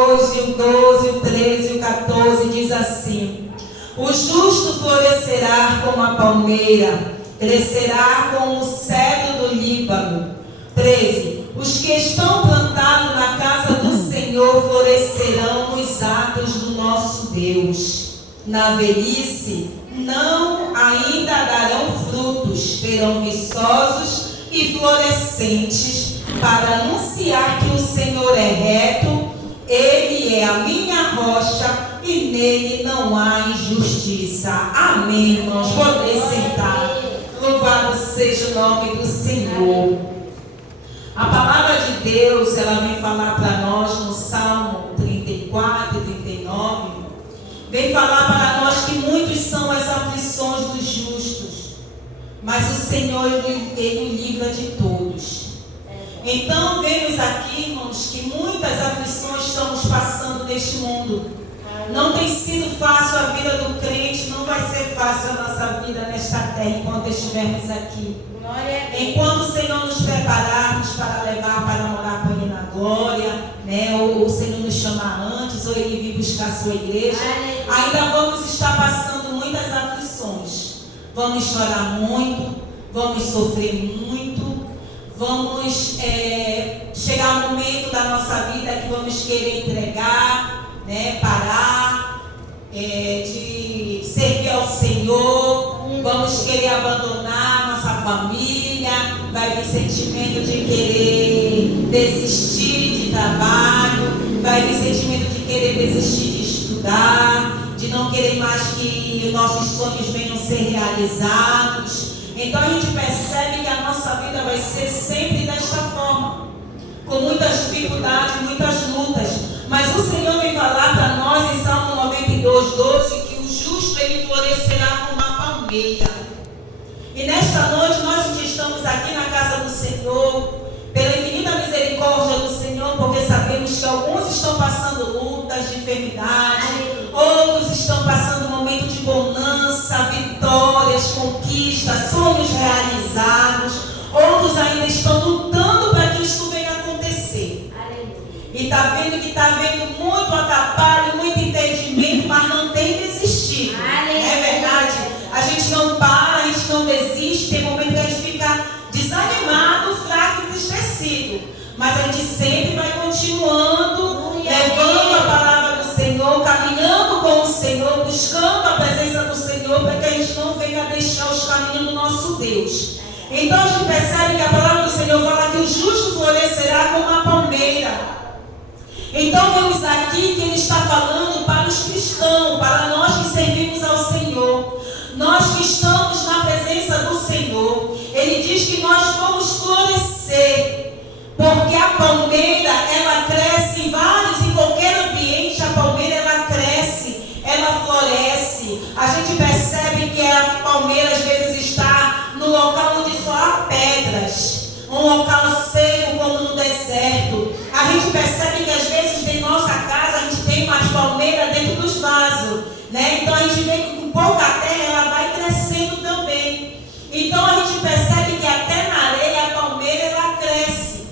Hoje o 12, o 13 e o 14 diz assim: o justo florescerá como a palmeira, crescerá como o cedro do Líbano. 13. Os que estão plantados na casa do Senhor florescerão nos atos do nosso Deus. Na velhice não ainda darão frutos, serão viçosos e florescentes, para anunciar que o Senhor é reto. Ele é a minha rocha e nele não há injustiça. Amém, irmãos. Podem sentar. Louvado seja o nome do Senhor. A palavra de Deus, ela vem falar para nós no Salmo 34 e 39. Vem falar para nós que muitos são as aflições dos justos, mas o Senhor, ele o livra de todos. Então vemos aqui, irmãos, que muitas aflições estamos passando neste mundo. Não tem sido fácil a vida do crente, não vai ser fácil a nossa vida nesta terra enquanto estivermos aqui. Enquanto o Senhor nos prepararmos para levar para morar com Ele na glória, né? Ou o Senhor nos chamar antes, ou Ele vir buscar a sua igreja, ainda vamos estar passando muitas aflições. Vamos chorar muito, vamos sofrer muito. Vamos chegar um momento da nossa vida que vamos querer entregar, né, parar de servir ao Senhor. Vamos querer abandonar nossa família. Vai vir sentimento de querer desistir de trabalho. Vai vir sentimento de querer desistir de estudar, de não querer mais que nossos sonhos venham ser realizados. Então a gente percebe que a nossa vida vai ser sempre desta forma, com muitas dificuldades, muitas lutas. Mas o Senhor vem falar para nós em Salmo 92, 12, que o justo ele florescerá como uma palmeira. E nesta noite nós que estamos aqui na casa do Senhor, pela infinita misericórdia do Senhor, porque sabemos que alguns estão passando lutas de enfermidade, outros estão passando um momento de bonança, vitórias, conquistas, sonhos realizados. Outros ainda estão lutando para que isso venha acontecer. E está vendo que está havendo muito atrapalho, muito entendimento, mas não tem desistido. É verdade. A gente não para, a gente não desiste. Tem momento que a gente fica desanimado, fraco e entristecido. Mas a gente sempre vai continuando, levando a palavra do Senhor, caminhando com o Senhor, buscando a presença do Senhor, para que a gente não venha deixar os caminhos do nosso Deus. Então a gente percebe que a palavra do Senhor fala que o justo florescerá como a palmeira. Então vemos aqui que ele está falando para os cristãos, para nós que servimos ao Senhor, nós que estamos na presença do Senhor. Ele diz que nós vamos florescer, porque a palmeira, ela cresce em qualquer ambiente. A palmeira, ela cresce, ela floresce. A gente percebe que a palmeira às vezes está no local onde só há pedras, um local seco como no deserto. A gente percebe que às vezes em nossa casa a gente tem mais palmeira dentro dos vasos, né? Então a gente vê que com pouca terra ela vai crescendo também. Então a gente percebe que até na areia a palmeira ela cresce.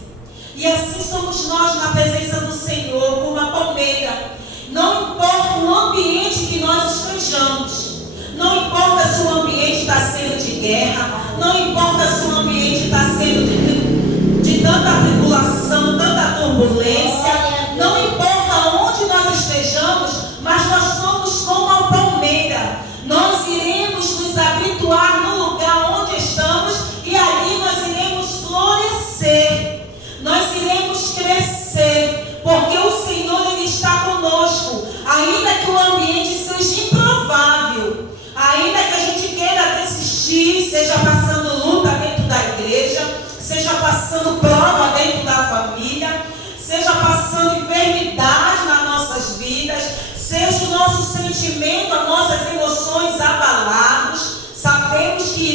E assim somos nós na presença do Senhor, como a palmeira. Não importa o ambiente que nós estejamos, não importa se o ambiente está sendo de guerra, não importa se o ambiente está sendo de tanta tribulação, tanta turbulência, não importa onde nós estejamos, mas nós somos como a palmeira. Nós iremos nos habituar no lugar onde estamos e ali nós iremos florescer, nós iremos crescer, porque o Senhor ele está conosco, ainda que o ambiente seja improvável, ainda que a gente queira desistir, seja passando luta dentro da igreja, seja passando prova dentro da família, seja passando enfermidade nas nossas vidas, seja o nosso sentimento, as nossas emoções abalados, sabemos que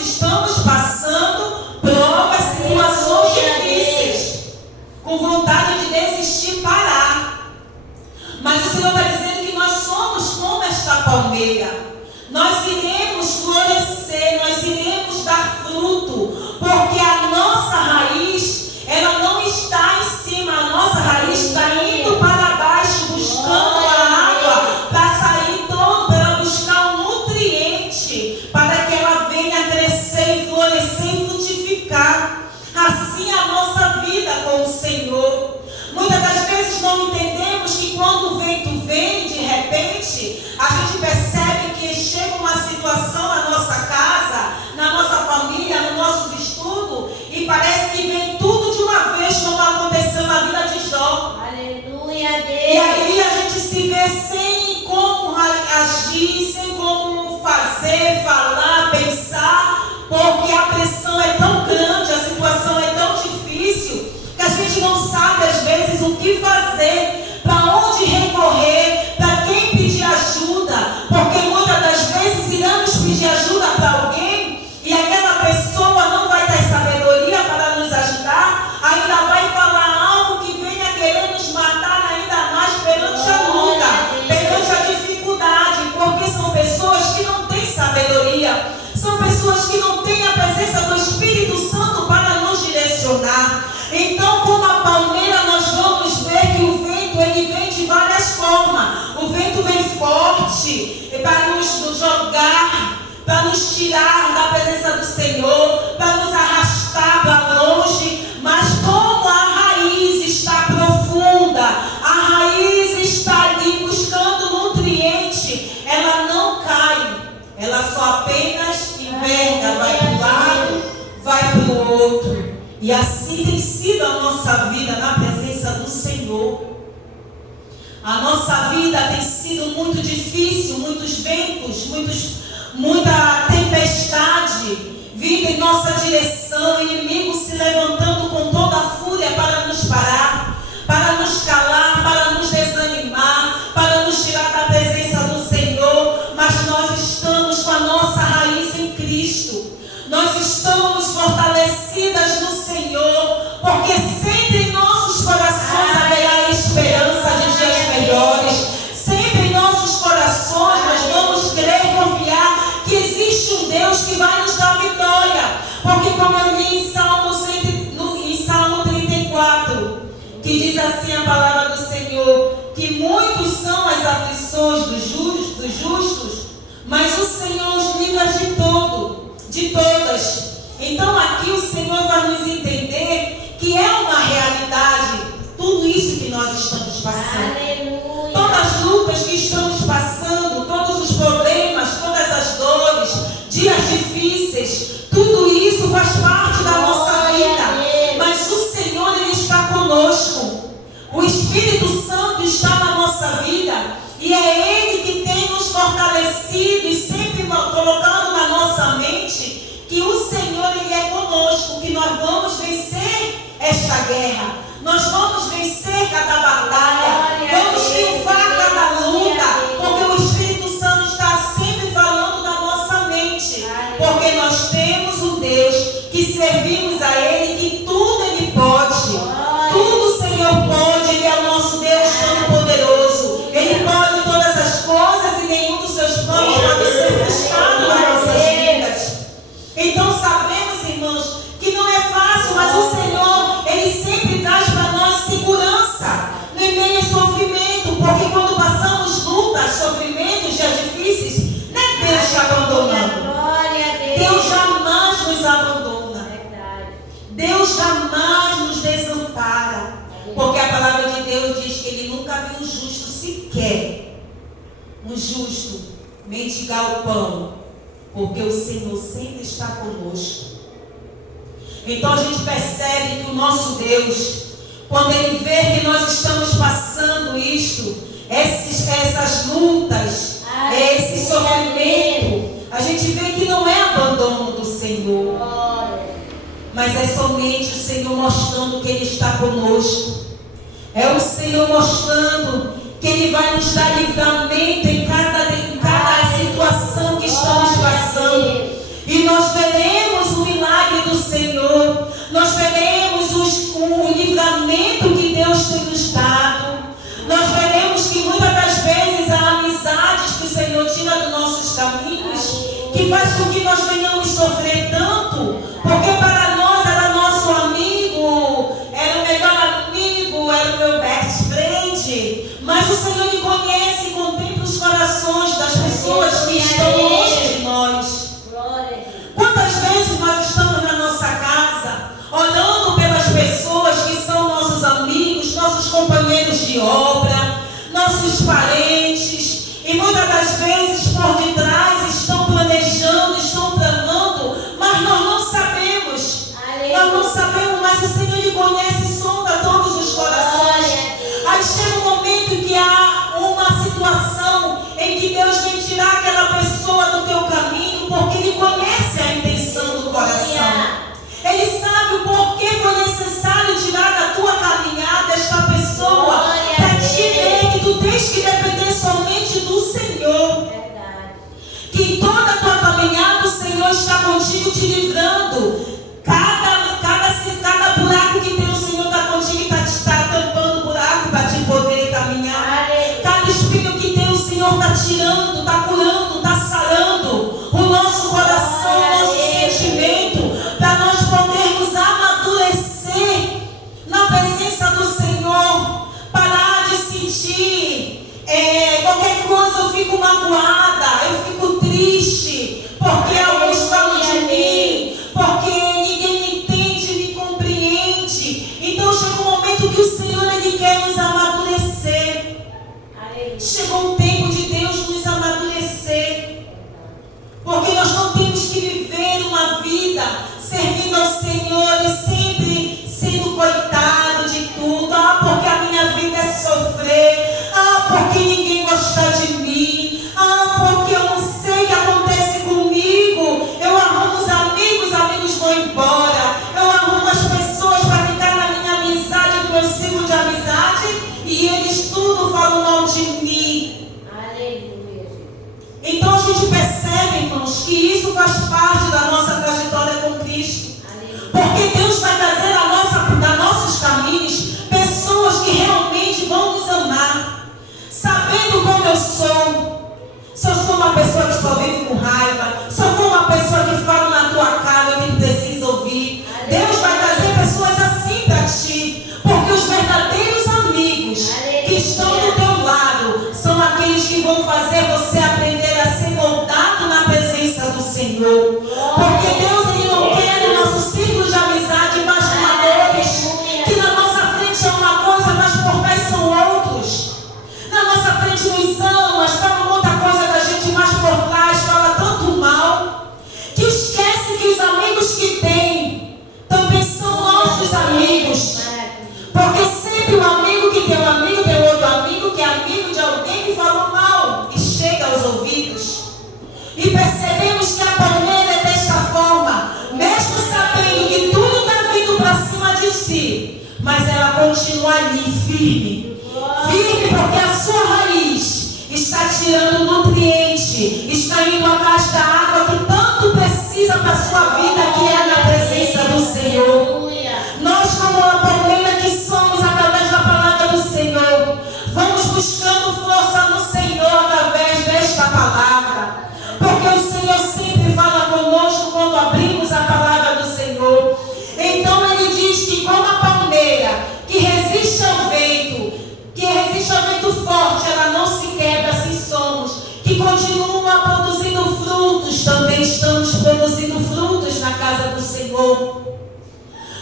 estamos passando provas, situações difíceis, com vontade de desistir, parar. Mas o Senhor está dizendo que nós somos como esta palmeira. Nós iremos florescer, nós iremos dar fruto, porque a nossa raiz, ela não está em cima, a nossa raiz está indo para baixo. percebe que chega uma situação na nossa casa, na nossa família, nos nossos estudos, e parece que vem tudo de uma vez, como aconteceu na vida de Jó. Aleluia, Deus. E aí a gente se vê sem como agir, sem como fazer, falar, pensar, porque a pressão é tão grande, a situação é tão difícil, que a gente não sabe às vezes o que fazer, para onde recorrer, para quem pedir ajuda, porque muitas das vezes iremos pedir ajuda para alguém e aquela pessoa não vai ter sabedoria para nos ajudar, ainda vai falar algo que venha querer nos matar ainda mais perante a luta, perante a dificuldade, porque são pessoas que não têm sabedoria, são pessoas que não têm a presença do Espírito Santo para nos direcionar. Então, como a palmeira, nós vamos ver que o vento ele vem de várias formas. O vento vem forte para nos jogar, para nos tirar da presença do Senhor, para nos arrastar para longe. Mas como a raiz está profunda, a raiz está ali buscando nutriente, ela não cai, ela só apenas enverga, vai para um lado, vai para o outro. E assim tem sido a nossa vida na presença do Senhor. A nossa vida tem sido muito difícil, muitos ventos, muita tempestade vindo em nossa direção, o inimigo se levantando com toda a fúria para nos parar, para nos calar, para nos desanimar, para nos tirar da presença do Senhor. Mas nós estamos com a nossa raiz em Cristo. Nós estamos fortalecidas no Senhor, porque sempre em nossos corações haverá esperança de dias melhores. Sempre em nossos corações nós vamos crer e confiar que existe um Deus que vai nos dar vitória. Porque como eu li em Salmo 34, que diz assim a palavra do Senhor, que muitos são as aflições dos justos, mas o Senhor os livra de todas. Então aqui o Senhor vai nos entender que é uma realidade tudo isso que nós estamos passando. Aleluia. Todas as lutas que estamos passando, todos os problemas, todas as dores, dias difíceis, tudo isso faz parte da nossa vida. Mas o Senhor ele está conosco. O Espírito Santo está na nossa vida e é Ele que tem nos fortalecido e sempre colocando na nossa mente que o Senhor ele é conosco, que nós vamos vencer esta guerra, nós vamos vencer cada batalha, vamos triunfar cada luta, porque o Espírito Santo está sempre falando na nossa mente, porque nós temos um Deus que servimos a Ele, que tudo Ele pode, tudo o Senhor pode. Ele é o nosso Deus Todo-Poderoso, Ele pode todas as coisas e nenhum dos seus planos pode ser frustrado nas nossas vidas. Então sabemos, irmãos, que não é fácil, mas o Senhor, Ele sempre traz para nós segurança no meio ao sofrimento, porque quando passamos lutas, sofrimentos, dias difíceis, não é Deus te abandonando. Deus jamais nos abandona. Deus jamais nos desampara, porque a palavra de Deus diz que Ele nunca viu um justo sequer, um justo mendigar o pão, porque o Senhor sempre está conosco. Então a gente percebe que o nosso Deus, quando Ele vê que nós estamos passando isto, essas lutas, esse sofrimento, a gente vê que não é abandono do Senhor, mas é somente o Senhor mostrando que Ele está conosco. É o Senhor mostrando que Ele vai nos dar livramento em cada situação que estamos passando. E nós veremos o milagre do Senhor. Nós veremos o livramento que Deus tem nos dado. Nós veremos que muitas das vezes há amizades que o Senhor tira dos nossos caminhos, que faz com que nós venhamos sofrer tanto, porque para nós era nosso amigo, era o melhor amigo, era o meu best friend. Mas o Senhor me conhece e contempla os corações das pessoas que estão longe de nós. Quantas vezes nós estamos na nossa casa, olhando pelas pessoas que são nossos amigos, nossos companheiros de obra, nossos parentes, e E muitas das vezes por detrás estão planejando, estão tramando, mas nós não sabemos. Nós não sabemos, mas o Senhor Ele conhece e sonda todos os corações. Aí chega um momento em que há uma situação em que Deus vem tirar aquela pessoa do teu caminho, porque Ele conhece a intenção do coração. Ele sabe o porquê foi necessário tirar da tua caminhada esta pessoa, para te ver que tu tens que depender somente do Senhor. Que em toda a tua caminhada o Senhor está contigo, te livrando. Cada buraco que tem, o Senhor está contigo e está tampando o buraco para te poder caminhar. Cada espinho que tem, o Senhor está tirando, está curando, está sarando o nosso coração, o nosso sentimento, para nós podermos amadurecer na presença do Senhor. Parar de sentir qualquer coisa, eu fico magoada, eu fico triste, porque alguns falam de mim, porque ninguém me entende, me compreende. Então chega um momento que o Senhor Ele quer nos amadurecer. Chegou o tempo de Deus nos amadurecer, porque nós não temos que viver uma vida servindo ao Senhor e sempre sendo coitado de tudo. Ah, porque a minha vida é sofrer. Ah, porque ninguém gosta de mim. Ah, porque eu não sei o que acontece comigo. Eu arrumo os amigos vão embora. Eu arrumo as pessoas para ficar na minha amizade, no meu ciclo de amizade, e eles tudo falam mal de mim. Aleluia. Então a gente percebe, irmãos, que isso faz parte da nossa trajetória com Cristo. Porque Deus vai trazer a nossos caminhos pessoas que realmente vão nos amar, sabendo como eu sou. Se eu sou uma pessoa que só vive com raiva, se eu for uma pessoa que fala na tua cara o que precisa ouvir, Deus vai trazer pessoas assim para ti. Porque os verdadeiros amigos que estão do teu lado são aqueles que vão fazer você aprender a ser moldado na presença do Senhor. Porque Deus Ele não quer no nosso círculo de amizade bajuladores, que na nossa frente é uma coisa, mas por trás são outros. Na nossa frente nos amam, mas falam outra coisa da gente, mas por trás fala tanto mal, que esquece que os amigos que tem também são nossos amigos. Porque sempre o amigo que tem um amigo tem outro amigo que é amigo de alguém que falou mal e chega aos ouvidos. E percebemos que a palmeira é desta forma, mesmo sabendo que tudo está vindo para cima de si, mas ela continua ali firme. Firme porque a sua raiz está tirando nutriente, está indo atrás da água que tanto precisa para a sua vida, que é na presença do Senhor. Nós, como a palmeira que somos, através da palavra do Senhor, vamos buscando força no Senhor através desta palavra. Porque o Senhor sempre fala conosco quando abrimos a palavra do Senhor. Então Ele diz que como a palmeira que resiste ao vento, forte, ela não se quebra, assim somos, que continua produzindo frutos, também estamos produzindo frutos na casa do Senhor.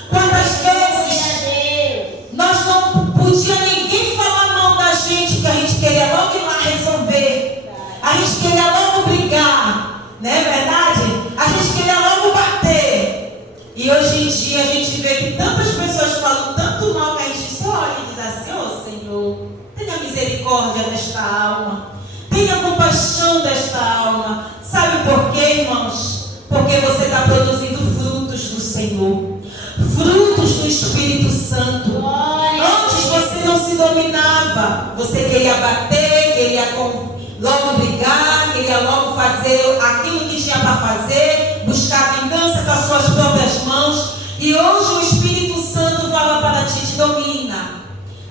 Quantas vezes nós não podíamos ninguém falar mal da gente, que a gente queria logo ir lá resolver, a gente queria logo brigar, não é verdade? A gente queria logo bater. E hoje em dia a gente vê que tantas pessoas falam tanto mal que a gente só olha e diz assim: ó Senhor, tenha misericórdia desta alma, tenha compaixão desta alma. Sabe por quê, irmãos? Porque você está produzindo frutos do Senhor, frutos do Espírito Santo. Antes você não se dominava, você queria bater, queria logo brigar, queria logo fazer aquilo que tinha para fazer, buscar vingança com as suas próprias mãos. E hoje o Espírito Santo fala para ti: te domina.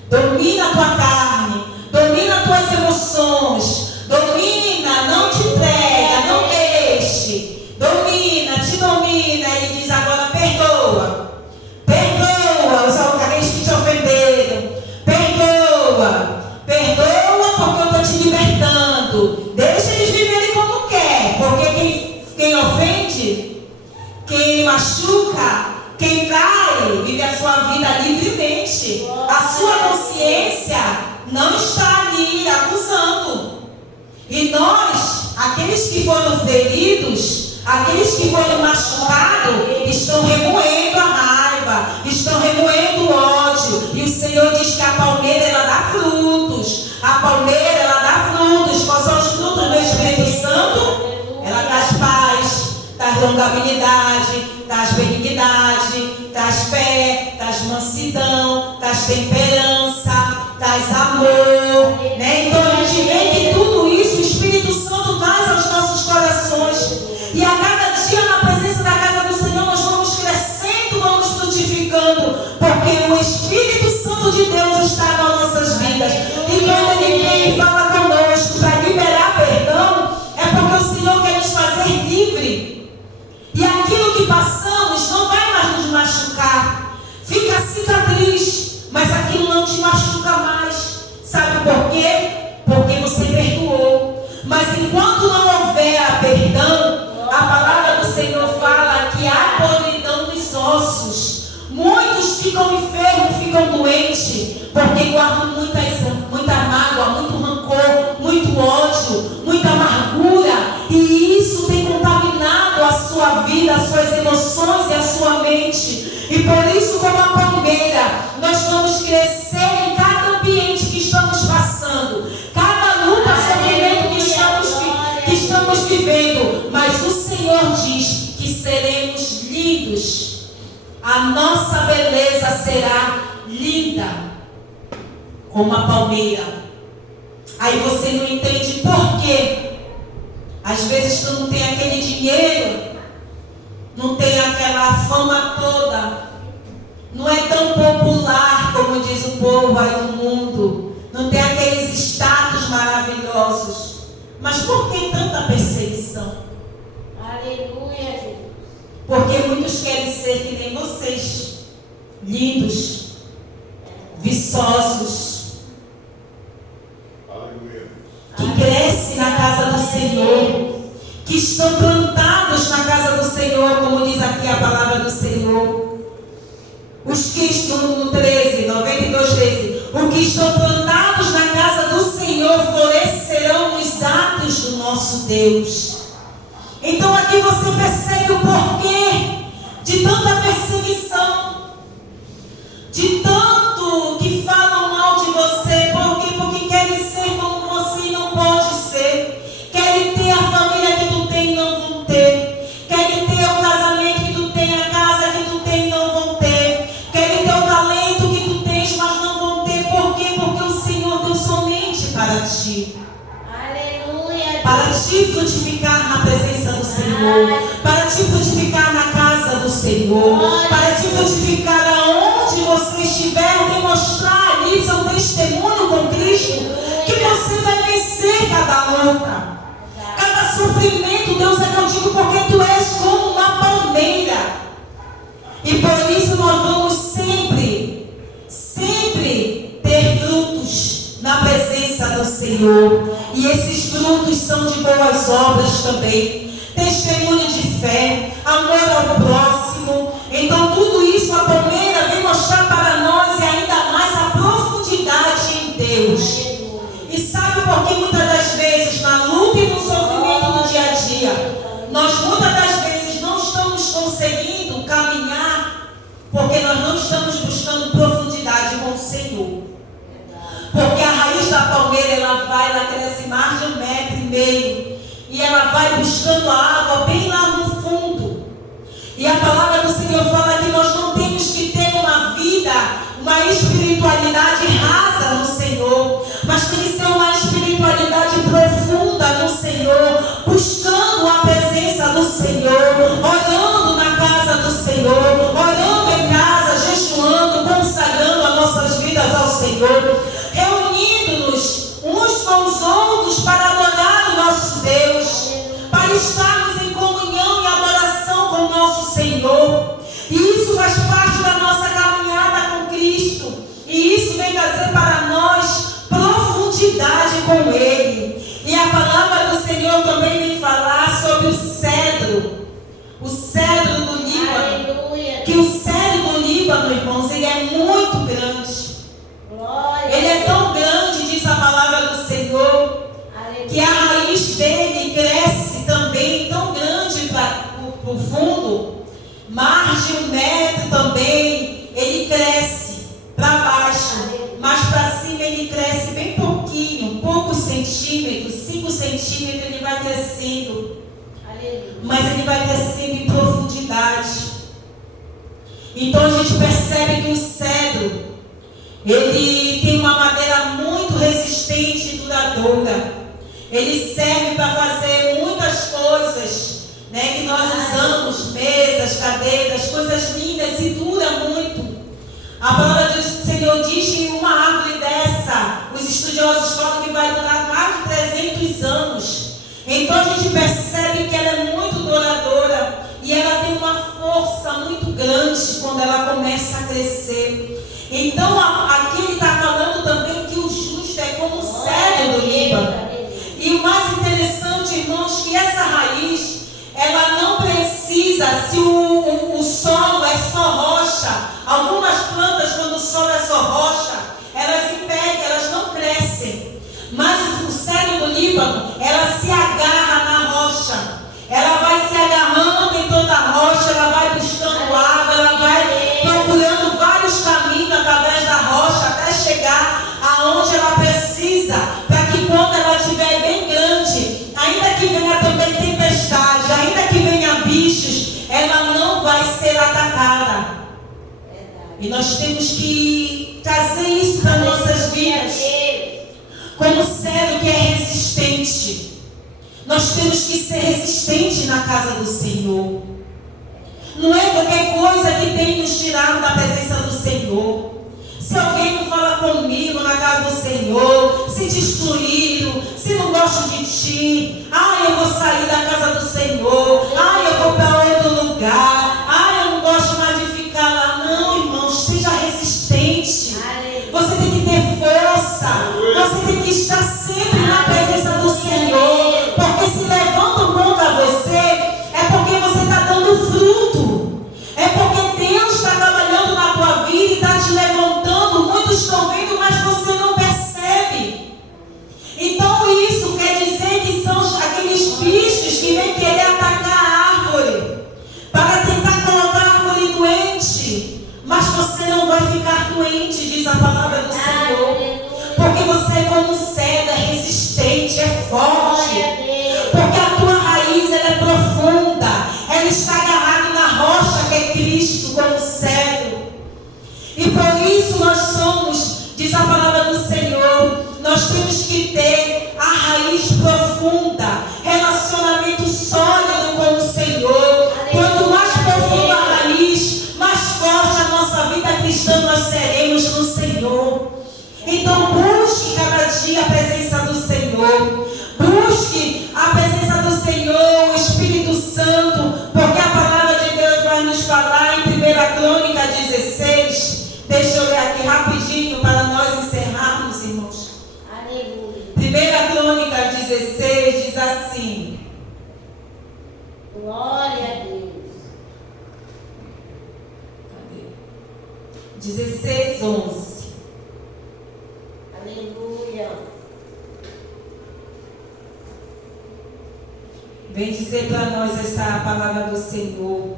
Domina a tua carne, domina as tuas emoções, domina, não te entrega, não deixe, domina, te domina. Ele diz agora: perdoa, perdoa aqueles que te ofenderam, perdoa, perdoa, porque eu estou te libertando. Deixa eles viverem como quer, porque quem ofende, quem machuca, quem trai, vive a sua vida livremente. A sua consciência não está ali acusando. E nós, aqueles que foram feridos, aqueles que foram machucados, estão remoendo a raiva, estão remoendo o ódio. E o Senhor diz que a palmeira, ela dá frutos. A palmeira, ela dá frutos. Quais são os frutos do Espírito Santo? Ela traz paz, traz longanimidade, traz benignidade, traz fé, traz mansidão, traz temperança, traz amor, né? Então a gente vê que tudo isso o Espírito Santo traz aos nossos corações. E a cada dia na presença da casa do Senhor nós vamos crescendo, vamos frutificando, porque o Espírito Santo de Deus está nas nossas vidas. E quando Ele vem e fala conosco para liberar perdão, é porque o Senhor quer nos fazer livre. E aquilo que passamos não vai mais nos machucar. Fica cicatriz, mas aquilo não te machuca mais. Sabe por quê? Porque você perdoou. Mas enquanto não houver perdão, a palavra do Senhor fala que há podridão nos ossos. Muitos ficam enfermos, ficam doentes, porque guardam muita mágoa, muito rancor, muito ódio, muita amargura. E isso tem contaminado a sua vida, as suas emoções e a sua mente. E por isso, como a palmeira, nós vamos crescer em cada ambiente que estamos passando, cada luta, sofrimento que estamos vivendo. Mas o Senhor diz que seremos lindos. A nossa beleza será linda, como a palmeira. Aí você não entende por quê. Às vezes tu não tem aquele dinheiro, não tem aquela fama toda, não é tão popular como diz o povo aí no mundo, não tem aqueles status maravilhosos. Mas por que tanta perseguição? Aleluia, Jesus. Porque muitos querem ser que nem vocês, lindos, viçosos, que crescem na casa do Senhor, que estão plantados na casa do Senhor, como diz aqui a palavra do Senhor. Os que estão no 13, 92, 13, os que estão plantados na casa do Senhor florescerão nos atos do nosso Deus. Então aqui você percebe o porquê de tanta perseguição, de tanto que falam mal de você. Por quê? Porque querem ser como você e não pode ser. Querem ter a família que tu tem e não vão ter. Querem ter o casamento que tu tem, a casa que tu tem e não vão ter. Querem ter o talento que tu tens, mas não vão ter. Por quê? Porque o Senhor deu somente para ti. Para te frutificar na presença do Senhor, para te frutificar na casa do Senhor, para te frutificar aonde você estiver, demonstrar ali seu testemunho com Cristo, que você vai vencer cada luta, cada sofrimento. Deus é contigo porque tu és como uma palmeira. E por isso nós vamos sempre ter frutos na presença do Senhor. E esses frutos são de boas obras também, testemunho de fé, amor ao próximo. Então tudo isso a palmeira vem mostrar para nós e ainda mais a profundidade em Deus. E sabe por que muitas das vezes na luta e no sofrimento do dia a dia, nós muitas das vezes não estamos conseguindo caminhar, porque nós não estamos buscando profundidade com o Senhor. Porque a raiz da palmeira, ela cresce mais de 1,5 metros. E ela vai buscando a água bem lá no fundo. E a palavra do Senhor fala que nós não temos que ter uma vida, uma espiritualidade rasa no Senhor. Mas tem que ser uma espiritualidade profunda no Senhor. Buscando a presença do Senhor. Orando na casa do Senhor. Orando em casa, jejuando, consagrando as nossas vidas ao Senhor. Reunindo-nos uns com os outros para adorar o nosso Deus, para estarmos em comunhão e adoração com o nosso Senhor. E isso faz parte da nossa caminhada com Cristo. E isso vem trazer para nós profundidade com Ele. E a palavra do Senhor também vem falar sobre o cedro do Líbano. Aleluia. Que o cedro do Líbano, irmãos, ele é muito grande. Ele é tão grande, diz a palavra do Senhor, que a rainha centímetros, 5 centímetros, ele vai crescendo. Aleluia. Mas ele vai crescendo em profundidade. Então a gente percebe que o cedro, ele tem uma madeira muito resistente e duradoura. Ele serve para fazer muitas coisas, né, que nós usamos, mesas, cadeiras, coisas lindas, e dura muito. A palavra do Senhor diz que uma árvore dessa, os estudiosos falam que vai durar mais de 300 anos. Então a gente percebe que ela é muito duradoura e ela tem uma força muito grande quando ela começa a crescer. Então aqui ele está falando também que o justo é como o cedro do Líbano. E o mais interessante, irmãos, que essa raiz, ela não precisa, se o solo é só rocha. Algumas plantas, quando o solo é só rocha, elas se pegam, elas não crescem. Mas o cedro do Líbano, ela se agarra na rocha. Ela vai se agarrando em toda a rocha, ela vai buscando água, ela vai procurando vários caminhos através da rocha até chegar aonde ela precisa, para que quando ela estiver bem grande, ainda que venha também tempestade, ainda que venha bichos, ela não vai ser atacada. E nós temos que trazer isso para nossas vidas, como cedro que é resistente. Nós temos que ser resistentes na casa do Senhor. Não é qualquer coisa que tem nos tirado da presença do Senhor. Se alguém não fala comigo na casa do Senhor, se destruíram, se não gostam de ti, eu vou sair da casa do Senhor, eu vou para outro lugar, eu não gosto mais de ficar lá. Não, irmãos, seja resistente. Você tem que ter força, você tem que estar sempre na presença do Senhor, porque se levantam contra você, é porque você está dando fruto, é porque Deus está trabalhando na tua vida e está te levantando. Muitos estão vendo, mas você não percebe. Então isso quer dizer que são aqueles bichos que vêm querer atacar a árvore, para tentar colocar a árvore doente, mas você não vai ficar doente, diz a palavra do Senhor, porque você é como cedro, é resistente, é forte, porque a tua raiz ela é profunda, ela está agarrada na rocha que é Cristo, como cedro. E por isso nós somos, diz a palavra do Senhor, nós temos que ter a raiz profunda, relacionamento sólido com o Senhor. Quanto mais profunda a raiz, mais forte a nossa vida cristã nós seremos no Senhor. Então busque cada dia a presença do Senhor, busque a presença do Senhor, o Espírito Santo, porque a palavra de Deus vai nos falar em 1 Crônica 16. Deixa eu ler aqui rapidinho para nós encerrarmos, irmãos. Aleluia. 1 Crônica 16 diz assim. Glória a Deus. Cadê? 16, 11. Aleluia. Vem dizer para nós essa palavra do Senhor.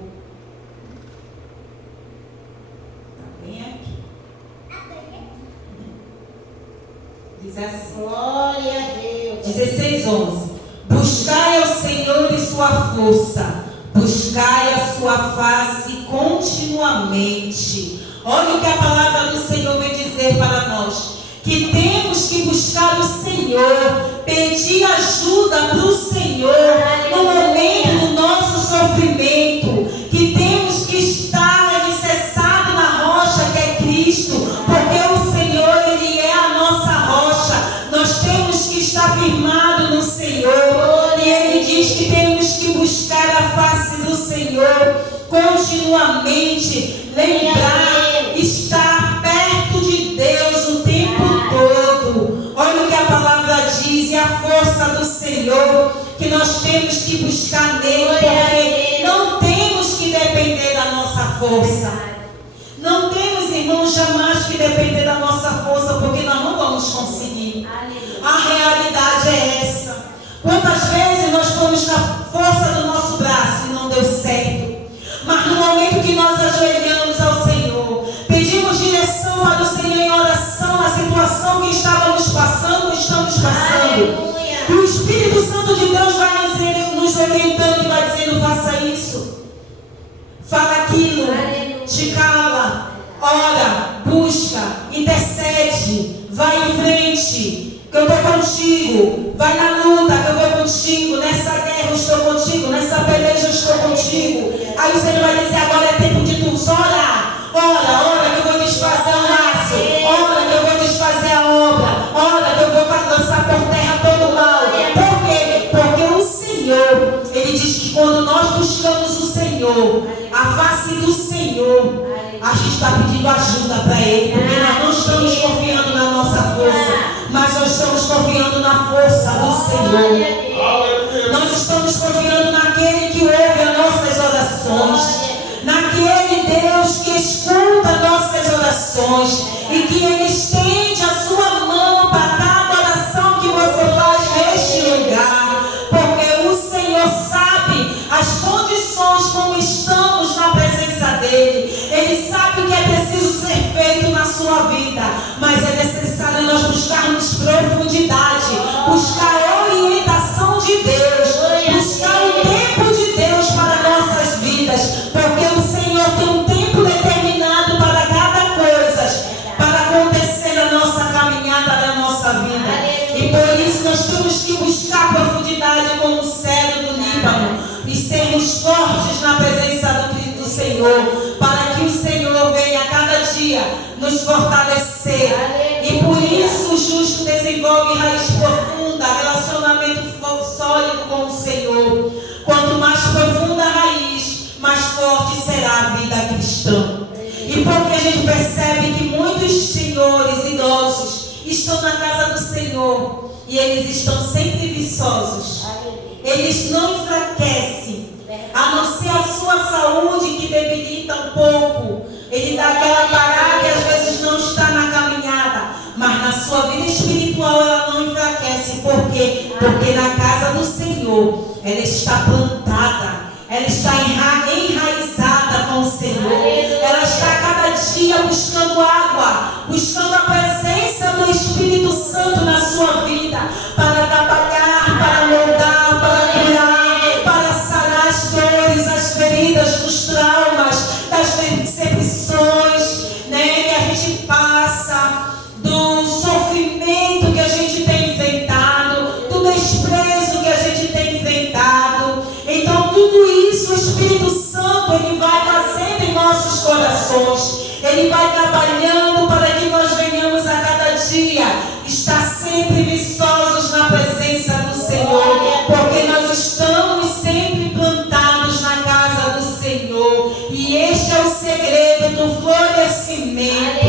Está bem aqui. Diz assim. Glória a Deus. 16, 11. Buscai ao Senhor e sua força. Buscai a sua face continuamente. Olha o que a palavra do Senhor vem dizer para nós. Que temos que buscar o Senhor, pedir ajuda para o Senhor no momento do nosso sofrimento, que temos que estar alicerçado na rocha que é Cristo, porque o Senhor, Ele é a nossa rocha. Nós temos que estar firmados no Senhor, e Ele diz que temos que buscar a face do Senhor continuamente, lembrar, estar perto de Deus o tempo todo. Olha o que a palavra diz, e a força do Senhor, que nós temos que buscar nele, porque não temos que depender da nossa força. Não temos, irmãos, jamais que depender da nossa força, porque nós não vamos conseguir. A realidade é essa. Quantas vezes nós fomos na força do nosso braço e não deu certo? Mas no momento que nós ajoelhamos ao Senhor, pedimos direção para o Senhor em oração, a situação que estávamos passando, estamos passando. E o Espírito Santo de Deus vai nos orientando e vai dizendo: faça isso, fala aquilo, te cala, ora, busca, intercede, vai em frente, que eu estou contigo, vai na luta, que eu vou contigo, nessa guerra eu estou contigo, nessa peleja eu estou contigo. Aí o Senhor vai dizer: agora é tempo de tu orar, ora, que eu vou desfazer o laço, ora que eu vou desfazer a obra, ora que eu vou lançar por terra todo o mal. Por quê? Porque o Senhor, Ele diz que quando nós buscamos o Senhor, a face do Senhor, a gente está pedindo ajuda para Ele, porque nós não estamos confiando na nossa força, mas nós estamos confiando na força do Senhor. Nós estamos confiando naquele que ouve as nossas orações, naquele Deus que escuta nossas orações e que Ele estende a sua mão para cada oração que você faz neste lugar, porque o Senhor sabe as condições como estamos na presença dEle. Ele sabe o que é preciso ser feito na sua vida, mas é necessário nós buscarmos profundidade, buscar orientação de Deus, buscar o tempo de Deus para nossas vidas, porque o Senhor tem um tempo determinado para cada coisa, para acontecer na nossa caminhada, na nossa vida. E por isso nós temos que buscar profundidade como o cedro do Líbano e sermos fortes na presença do Senhor, para que o Senhor venha a cada dia nos fortalecer. E por isso o justo desenvolve raiz profunda, relacionamento sólido com o Senhor. Quanto mais profunda a raiz, mais forte será a vida cristã. E porque a gente percebe que muitos senhores idosos estão na casa do Senhor e eles estão sempre viçosos, eles não enfraquecem, a não ser a sua saúde que debilita um pouco. Ele dá aquela parada e às vezes não está na caminhada, mas na sua vida espiritual ela não enfraquece. Por quê? Porque na casa do Senhor ela está plantada, ela está enraizada com o Senhor. Ela está cada dia buscando água, buscando a presença do Espírito Santo na sua vida, para trabalhar, para moldar, para curar, para sarar as dores, as feridas, os traumas, das decepções, né, que a gente passa, do sofrimento que a gente tem enfrentado, do desprezo que a gente tem enfrentado. Então tudo isso o Espírito Santo ele vai fazendo em nossos corações, ele vai trabalhando para que nós venhamos a cada dia estar sempre viçosos na presença do Senhor, porque nós estamos sempre plantados na casa do Senhor, e este é o segredo do florescimento.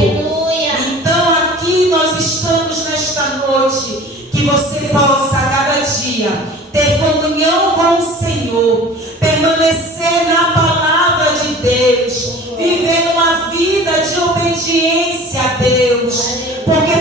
Então aqui nós estamos nesta noite, que você possa a cada dia ter comunhão com o Senhor, permanecer na palavra de Deus, viver uma vida de obediência a Deus, porque